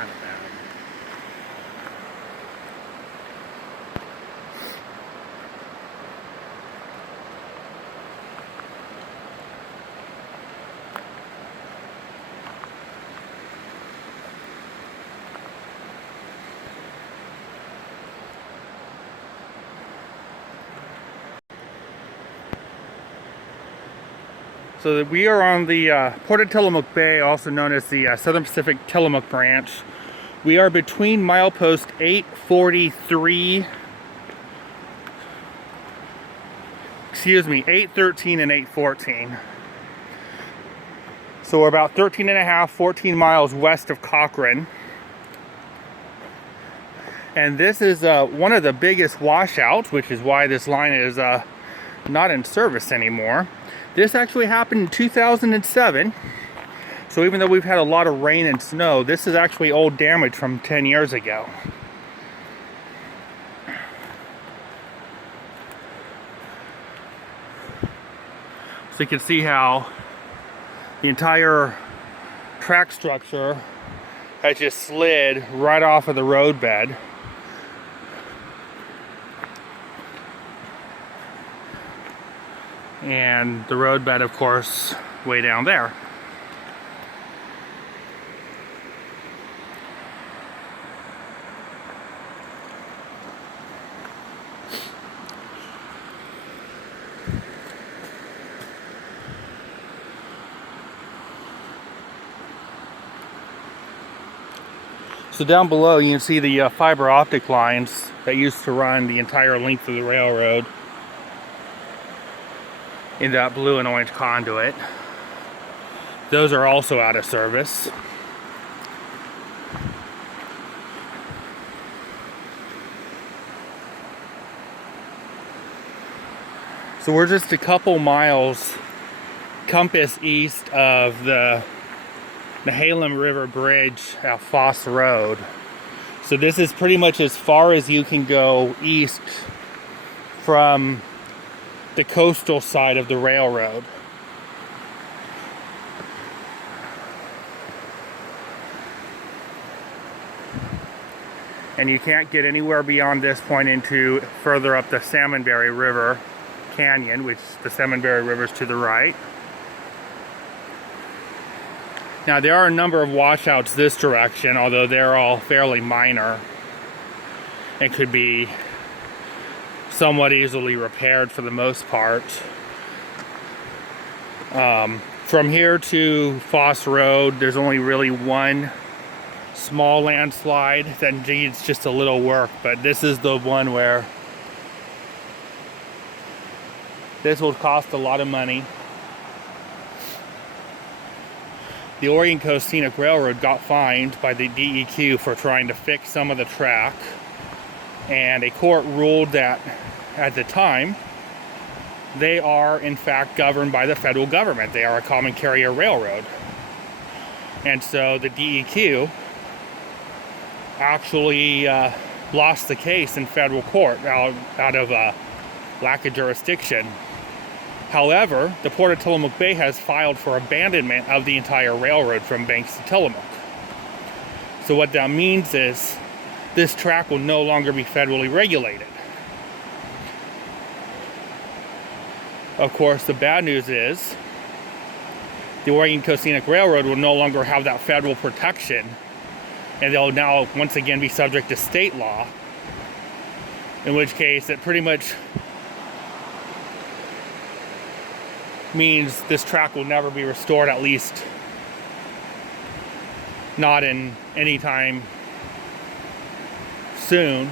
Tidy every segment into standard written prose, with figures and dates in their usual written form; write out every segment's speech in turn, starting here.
kind of bad. So we are on the Port of Tillamook Bay, also known as the Southern Pacific Tillamook branch. We are between milepost 843, 813 and 814. So we're about 13 and a half, 14 miles west of Cochrane. And this is one of the biggest washouts, which is why this line is not in service anymore. This actually happened in 2007. So even though we've had a lot of rain and snow, this is actually old damage from 10 years ago. So you can see how the entire track structure has just slid right off of the roadbed. And the roadbed, of course, way down there. So down below you can see the fiber optic lines that used to run the entire length of the railroad in that blue and orange conduit. Those are also out of service. So we're just a couple miles compass east of the Salmonberry River bridge at Foss Road. So this is pretty much as far as you can go east from the coastal side of the railroad. And you can't get anywhere beyond this point into further up the Salmonberry River canyon, which the Salmonberry River is to the right. Now there are a number of washouts this direction, although they're all fairly minor and could be somewhat easily repaired for the most part. From here to Foss Road, there's only really one small landslide that needs just a little work, but this is the one where this will cost a lot of money. The Oregon Coast Scenic Railroad got fined by the DEQ for trying to fix some of the track, and a court ruled that at the time they are in fact governed by the federal government. They are a common carrier railroad, and so the DEQ actually lost the case in federal court out of lack of jurisdiction. However, the Port of Tillamook Bay has filed for abandonment of the entire railroad from Banks to Tillamook. So what that means is this track will no longer be federally regulated. Of course, the bad news is the Oregon Coast Scenic Railroad will no longer have that federal protection, and they'll now once again be subject to state law, in which case it pretty much means this track will never be restored, at least not in any time soon,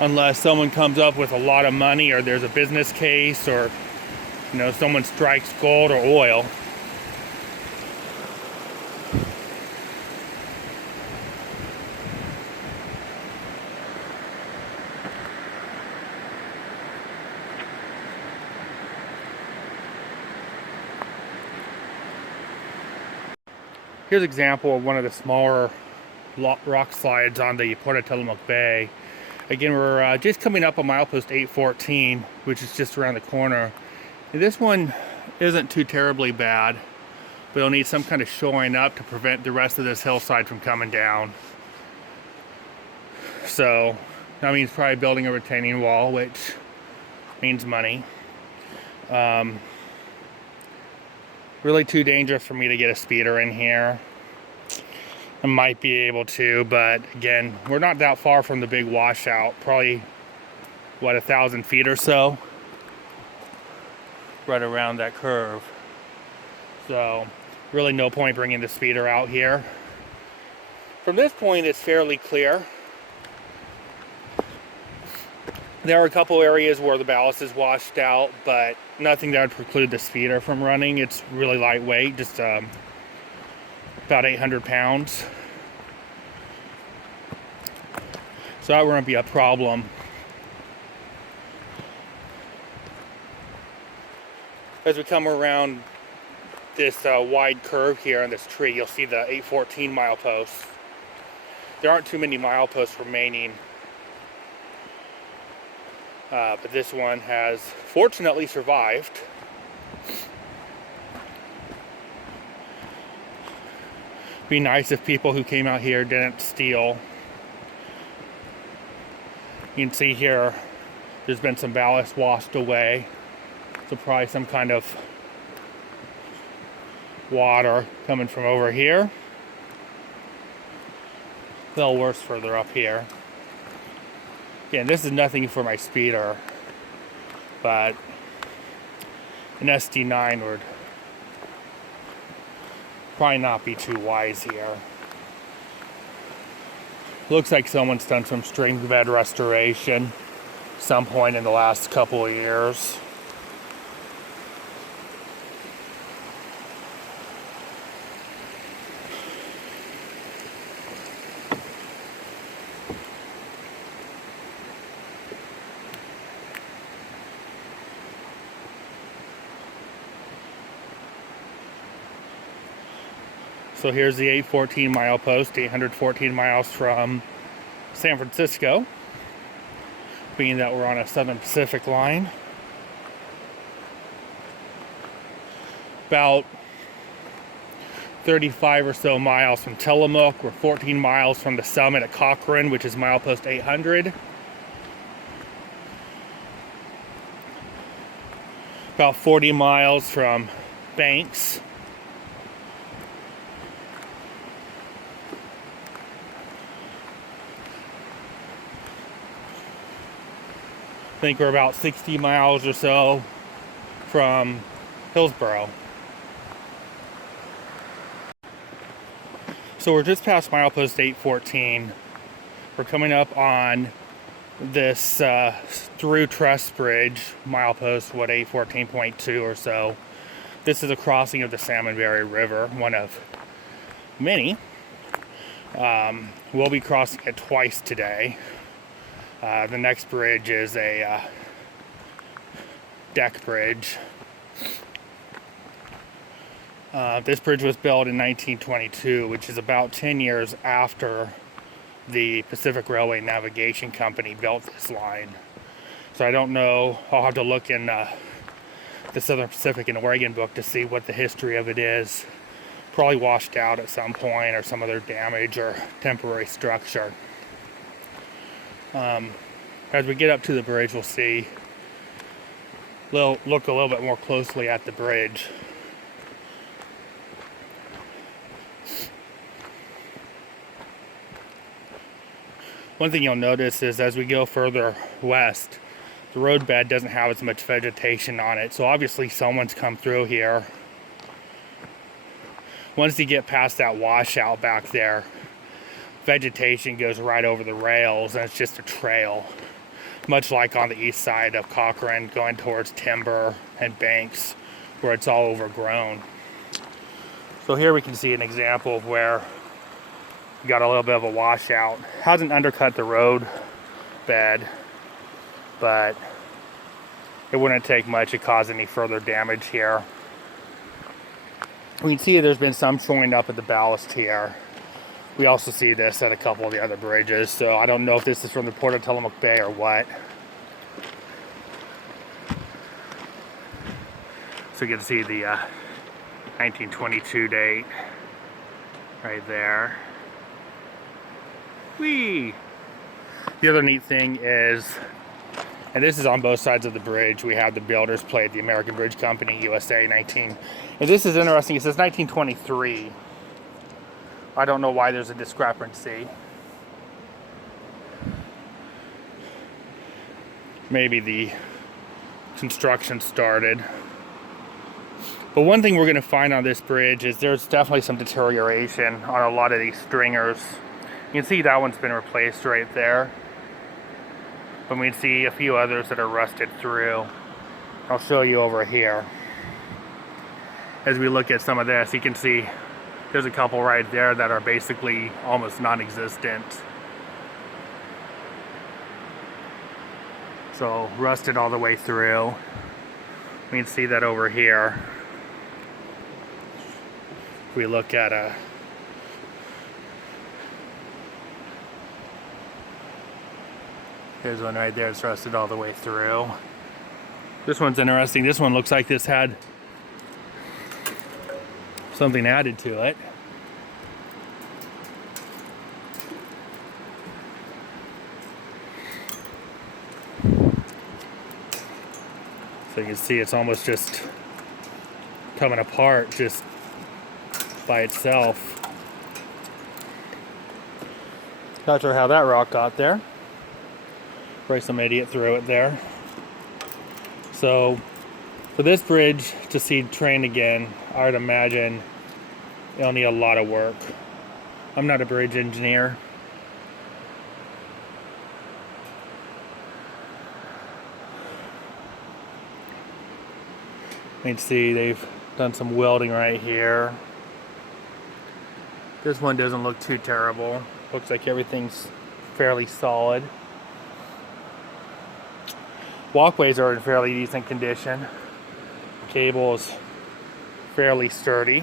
unless someone comes up with a lot of money, or there's a business case, or someone strikes gold or oil. Here's an example of one of the smaller rock slides on the Port of Tillamook Bay. Again, we're just coming up on milepost 814, which is just around the corner. And this one isn't too terribly bad, but it'll need some kind of shoring up to prevent the rest of this hillside from coming down. So that means probably building a retaining wall, which means money. Really too dangerous for me to get a speeder in here. I might be able to, but again, we're not that far from the big washout. Probably, what, 1,000 feet or so? Right around that curve. So, really no point bringing the speeder out here. From this point, it's fairly clear. There are a couple areas where the ballast is washed out, but nothing that would preclude the speeder from running. It's really lightweight, just about 800 pounds. So that won't be a problem. As we come around this wide curve here on this tree, you'll see the 814 mileposts. There aren't too many mileposts remaining. But this one has fortunately survived. Be nice if people who came out here didn't steal. You can see here there's been some ballast washed away. So probably some kind of water coming from over here. A little worse further up here. Again, this is nothing for my speeder, but an SD9 would probably not be too wise here. Looks like someone's done some stream bed restoration some point in the last couple of years. So here's the 814 milepost, 814 miles from San Francisco, being that we're on a Southern Pacific line. About 35 or so miles from Tillamook. We're 14 miles from the summit at Cochrane, which is milepost 800. About 40 miles from Banks. I think we're about 60 miles or so from Hillsboro. So we're just past milepost 814. We're coming up on this through truss bridge, milepost, 814.2 or so. This is a crossing of the Salmonberry River, one of many. We'll be crossing it twice today. The next bridge is a deck bridge. This bridge was built in 1922, which is about 10 years after the Pacific Railway Navigation Company built this line. So I don't know, I'll have to look in the Southern Pacific and Oregon book to see what the history of it is. Probably washed out at some point, or some other damage or temporary structure. As we get up to the bridge, we'll see, look a little bit more closely at the bridge. One thing you'll notice is as we go further west, the roadbed doesn't have as much vegetation on it, so obviously someone's come through here. Once you get past that washout back there, vegetation goes right over the rails and it's just a trail, much like on the east side of Cochrane going towards Timber and Banks, where it's all overgrown. So here we can see an example of where you got a little bit of a washout. Hasn't undercut the road bed, but it wouldn't take much to cause any further damage here. We can see there's been some showing up at the ballast here. We also see this at a couple of the other bridges, so I don't know if this is from the Port of Tillamook Bay or what. So you can see the 1922 date right there. Whee! The other neat thing is, and this is on both sides of the bridge, we have the builder's plate, the American Bridge Company, USA 19. And this is interesting, it says 1923. I don't know why there's a discrepancy. Maybe the construction started. But one thing we're going to find on this bridge is there's definitely some deterioration on a lot of these stringers. You can see that one's been replaced right there. But we can see a few others that are rusted through. I'll show you over here. As we look at some of this, you can see there's a couple right there that are basically almost non-existent. So rusted all the way through. We can see that over here. If we look at there's one right there, it's rusted all the way through. This one's interesting. This one looks like this had something added to it. So you can see it's almost just coming apart just by itself. Not sure how that rock got there. Probably some idiot threw it there. So for this bridge to see train again, I would imagine it'll need a lot of work. I'm not a bridge engineer. You can see they've done some welding right here. This one doesn't look too terrible. Looks like everything's fairly solid. Walkways are in fairly decent condition. Cable is fairly sturdy.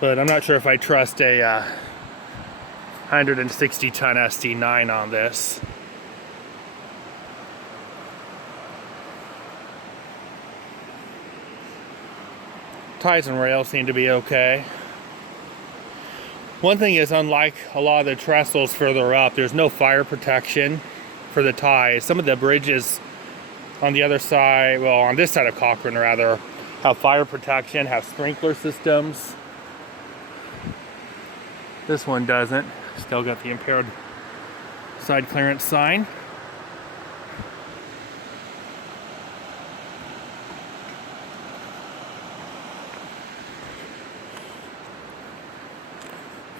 But I'm not sure if I trust a 160-ton SD9 on this. Ties and rails seem to be okay. One thing is, unlike a lot of the trestles further up, there's no fire protection for the ties. Some of the bridges on the other side, well, on this side of Cochrane rather, have fire protection, have sprinkler systems. This one doesn't. Still got the impaired side clearance sign.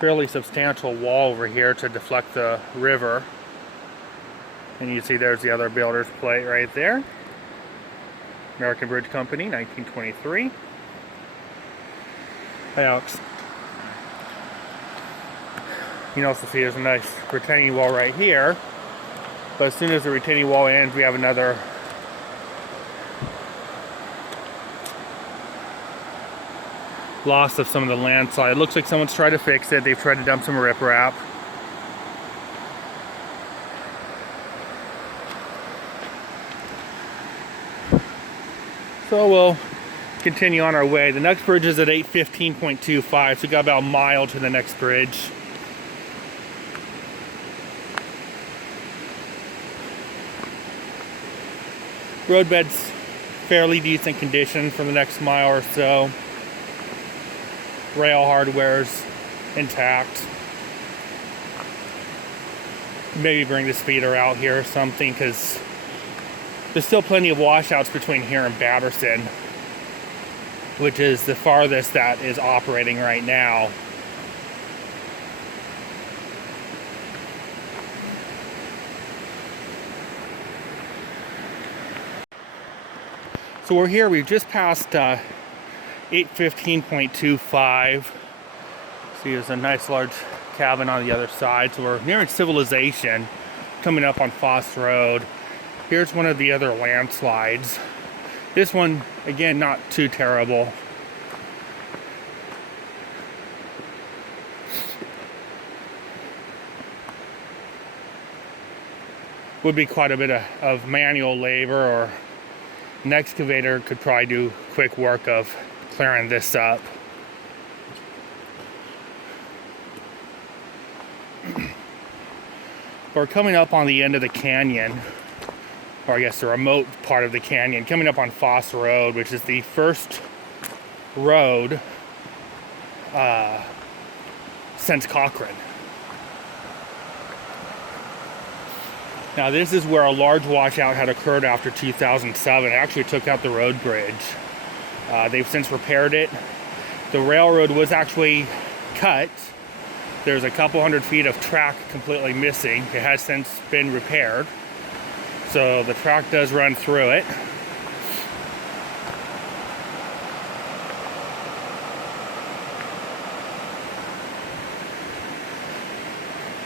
Fairly substantial wall over here to deflect the river. And you see there's the other builder's plate right there. American Bridge Company, 1923. Hi, Alex. You can also see there's a nice retaining wall right here. But as soon as the retaining wall ends, we have another loss of some of the landslide. It looks like someone's tried to fix it. They've tried to dump some riprap. So we'll continue on our way. The next bridge is at 815.25, so we got about a mile to the next bridge. Roadbed's fairly decent condition for the next mile or so. Rail hardware's intact. Maybe bring the speeder out here or something, because there's still plenty of washouts between here and Batterson, which is the farthest that is operating right now. So we're here, we've just passed 815.25. See, there's a nice large cabin on the other side. So we're nearing civilization, coming up on Foss Road. Here's one of the other landslides. This one, again, not too terrible. would be quite a bit of manual labor, or an excavator could probably do quick work of clearing this up. We're coming up on the end of the canyon, or I guess the remote part of the canyon, coming up on Foss Road, which is the first road since Cochrane. Now this is where a large washout had occurred after 2007. It actually took out the road bridge. They've since repaired it. The railroad was actually cut. There's a couple hundred feet of track completely missing. It has since been repaired. So the track does run through it.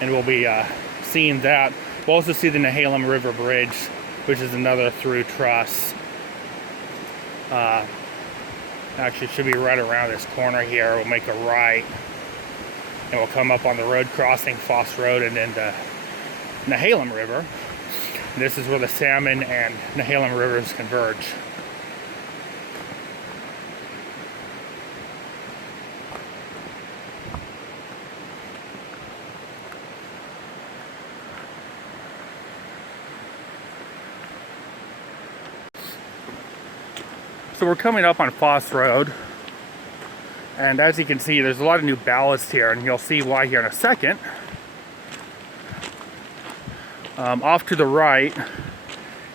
And we'll be seeing that. We'll also see the Nehalem River Bridge, which is another through truss. Actually, it should be right around this corner here. We'll make a right, and we'll come up on the road crossing Foss Road and then the Nehalem River. And this is where the Salmon and Nehalem Rivers converge. So we're coming up on Foss Road, and as you can see, there's a lot of new ballast here, and you'll see why here in a second. Off to the right,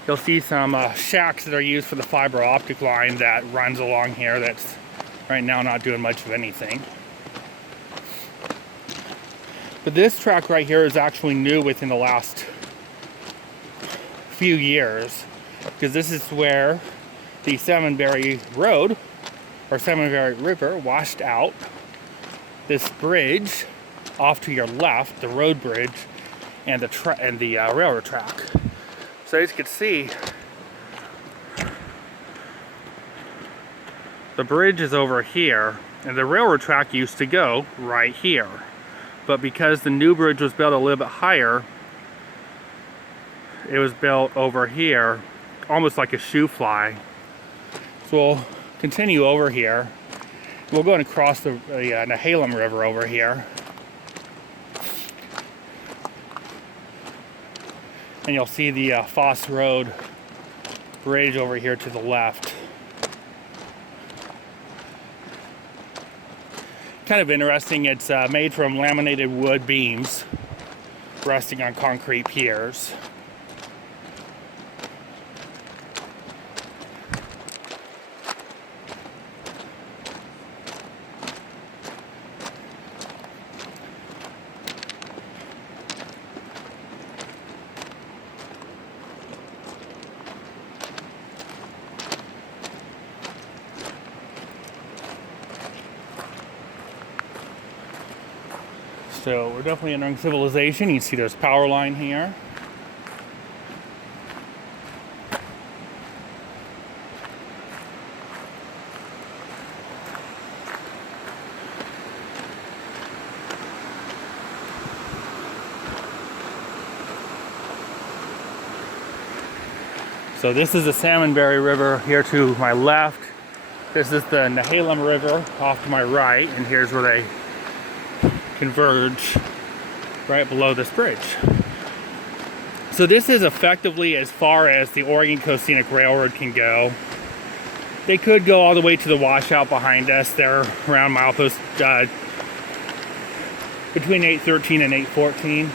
you'll see some shacks that are used for the fiber optic line that runs along here that's right now not doing much of anything. But this track right here is actually new within the last few years, because this is where the Salmonberry Road, or Salmonberry River, washed out. This bridge off to your left, the road bridge, and the railroad track. So as you can see, the bridge is over here, and the railroad track used to go right here. But because the new bridge was built a little bit higher, it was built over here, almost like a shoe fly. So we'll continue over here. We're going to cross the Nehalem River over here. And you'll see the Foss Road bridge over here to the left. Kind of interesting, it's made from laminated wood beams resting on concrete piers. So we're definitely entering civilization. You can see there's power line here. So this is the Salmonberry River here to my left. This is the Nehalem River off to my right, and here's where they converge right below this bridge. So this is effectively as far as the Oregon Coast Scenic Railroad can go. They could go all the way to the washout behind us. They're around milepost between 813 and 814.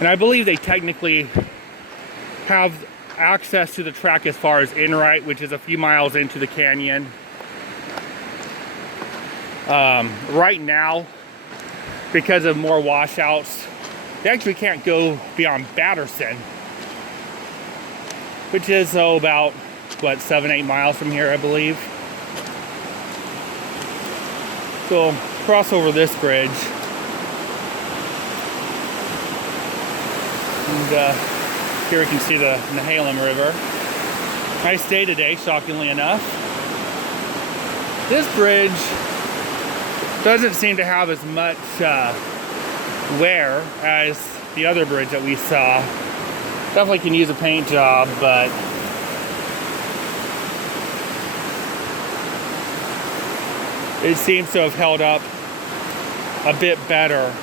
And I believe they technically have access to the track as far as Enright, which is a few miles into the canyon. Right now, because of more washouts, they actually can't go beyond Batterson, which is about, what, 7-8 miles from here, I believe. So, cross over this bridge. And here we can see the Nehalem River. Nice day today, shockingly enough. This bridge doesn't seem to have as much wear as the other bridge that we saw Definitely can use a paint job, but it seems to have held up a bit better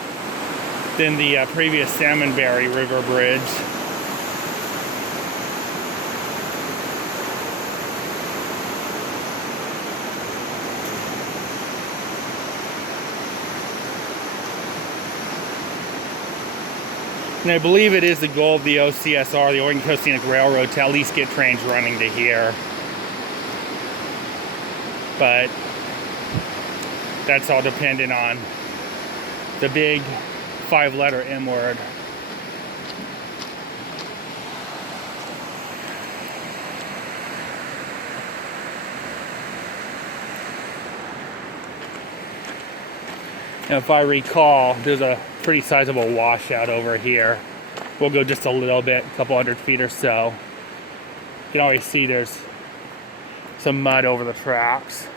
than the previous Salmonberry River bridge. And I believe it is the goal of the OCSR, the Oregon Coast Scenic Railroad, to at least get trains running to here. But that's all dependent on the big 5-letter M word. Now, if I recall, there's a pretty sizable washout over here. We'll go just a little bit, a couple hundred feet or so. You can always see there's some mud over the tracks.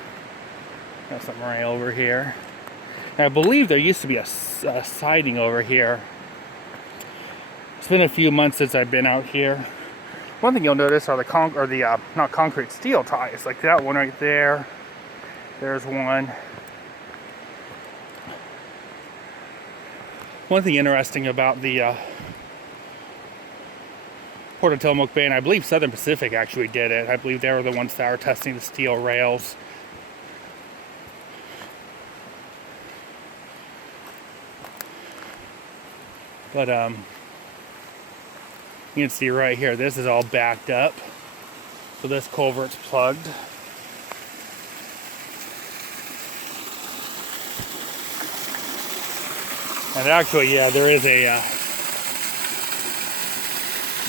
Got something right over here. And I believe there used to be a siding over here. It's been a few months since I've been out here. One thing you'll notice are the not concrete, steel ties, like that one right there. There's one. One thing interesting about the Port of Tillamook Bay, and I believe Southern Pacific actually did it. I believe they were the ones that were testing the steel rails. But you can see right here, this is all backed up. So this culvert's plugged. And actually, yeah, there is a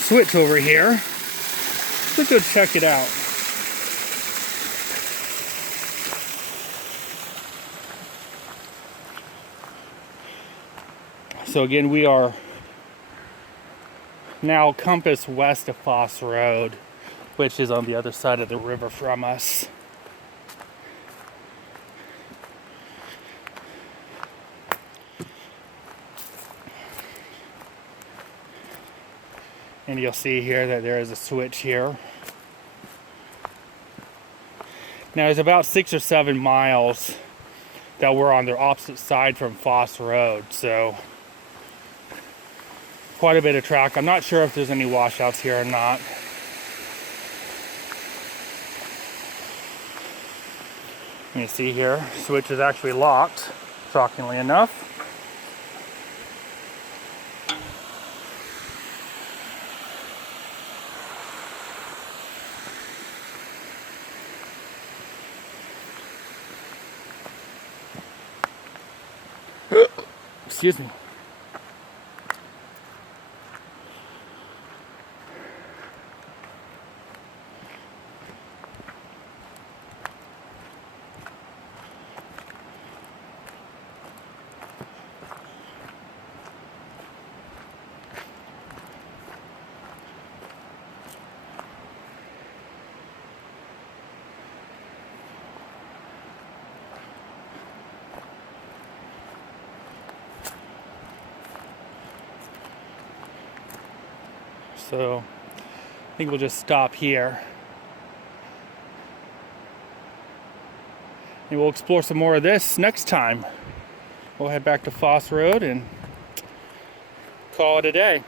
switch over here. Let's go check it out. So again, we are now compass west of Foss Road, which is on the other side of the river from us. And you'll see here that there is a switch here. Now there's about 6 or 7 miles that we're on the opposite side from Foss Road, so quite a bit of track. I'm not sure if there's any washouts here or not. You see here, switch is actually locked, shockingly enough. Excuse me. So I think we'll just stop here. And we'll explore some more of this next time. We'll head back to Foss Road and call it a day.